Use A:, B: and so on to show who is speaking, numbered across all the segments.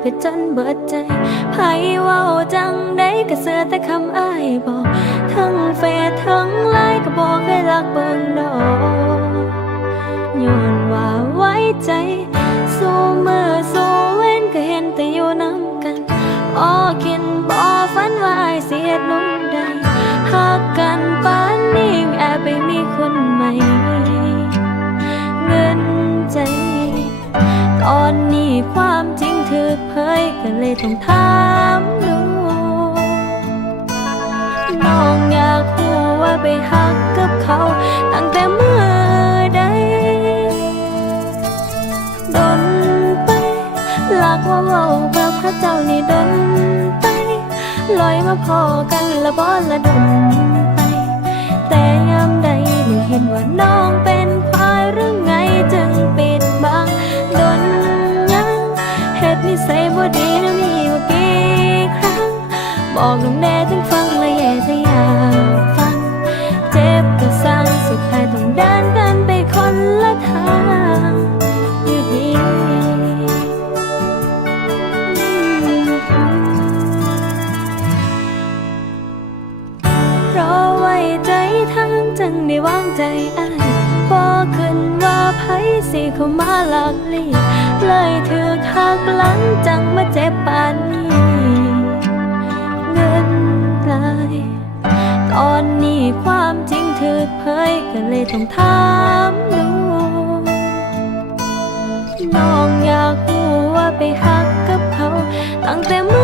A: ไปจนเบิดใจไผเว้าจังได้ก็เสือแต่คำอ้ายบอก ทั้งเฟซทั้งไลน์ก็บอกให้รักเบิด กเผยก็เลยต้องถามดูน้องอยากรู้ว่าไปหักกับเขา ตั้งแต่เมื่อใดดนไปหลักว่าเว้ากับพระเจ้านี่ดนไปลอยมาพอกันละบ่ละดนไป แต่ยามใดได้เห็นว่าน้องเป็น นิสัยบ่ดีนะมีว่ากี่ครั้ง บอกน้องแน่ถึงฟังและแย่ถ้าอยากฟัง เจ็บก็สร้างสุดท้ายต้องเดินกันไปคนละทางอยู่ดีเพราะไว้ใจทางจังได้วางใจ สิเข้ามาหลักลีเลยถือหักหลังจังมาเจ็บปานนี้เงินไหลตอนนี้ความจริงถูกเผยก็เลยต้องถามดูน้องอยากรู้ว่าไปหักกับเขาตั้งแต่เมื่อ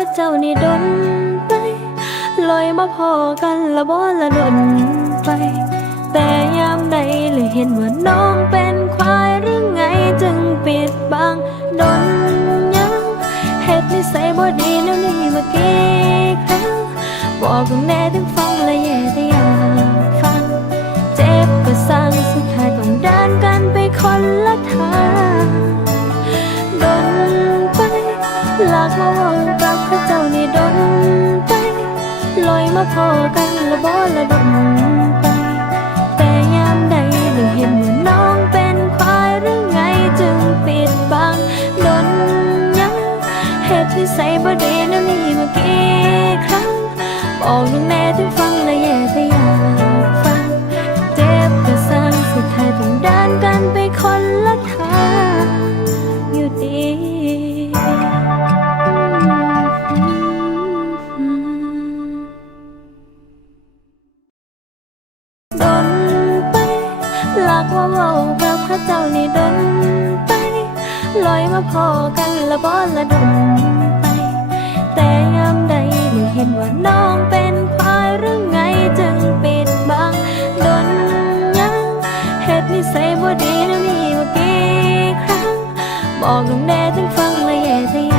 A: กับเข้าเจ้านี่ดนไป ลอยมาพอกันละบ่ละดนไป แต่ยามใดเลยเห็นว่าน้องเป็นควายหรือไงจึงปิดบังดนยังเหตุนิสัยบ่ดีแล้วนี่เมากี่ครั้งบอกตรงแน่ถึงฟังและแย่แต่อยากฟัง เจ็บก็สร้างสุดท้ายต้องเดินกันไปคนละทาง มาพอกันละบ่ละดนไป แต่ยามใดได้เห็นว่าน้องเป็นควายหรือไงจึงปิดบังดนยังเหตุที่ใส่บ่ดีนะนี่มากี่ครั้งบอกน้องแน่ถึงฟังและแย่แต่อยากฟัง เจ็บก็สร้างสุดท้ายต้องเดินกันไปคนละทาง ลักว่าเว้ากับพระเจ้านี่ดนไปลอยมาพอกันละบ่ละดนไป แต่ยามใดได้เห็นว่าน้องเป็นควายหรือไงจึงปิดบังดนยังเหตุนิสัยบ่ดีนะมีว่ากี่ครั้งบอกน้องแน่ถึงฟังละแย่แต่